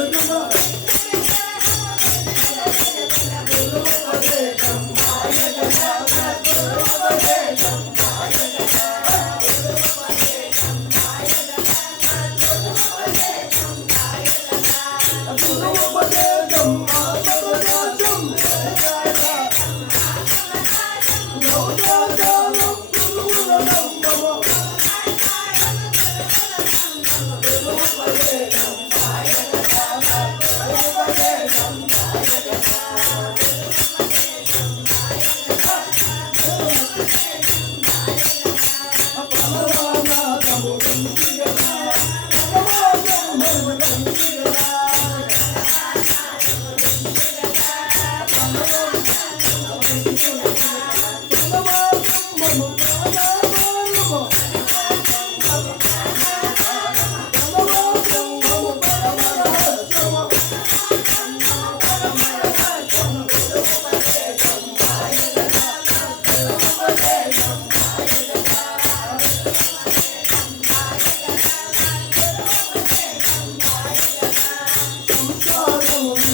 Let's go.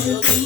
you.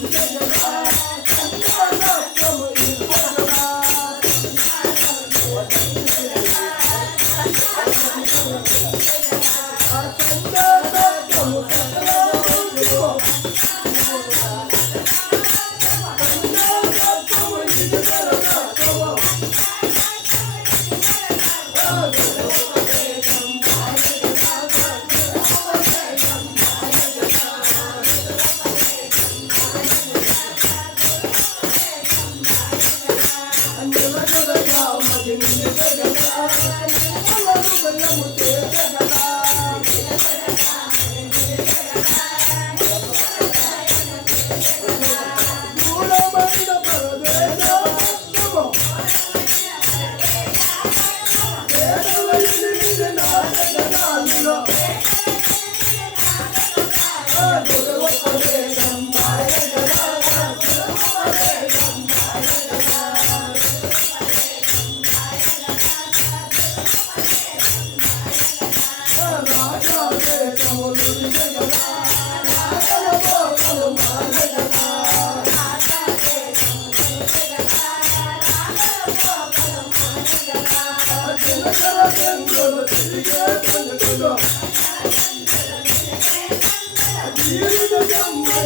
meu motivo,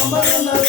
I'm gonna love.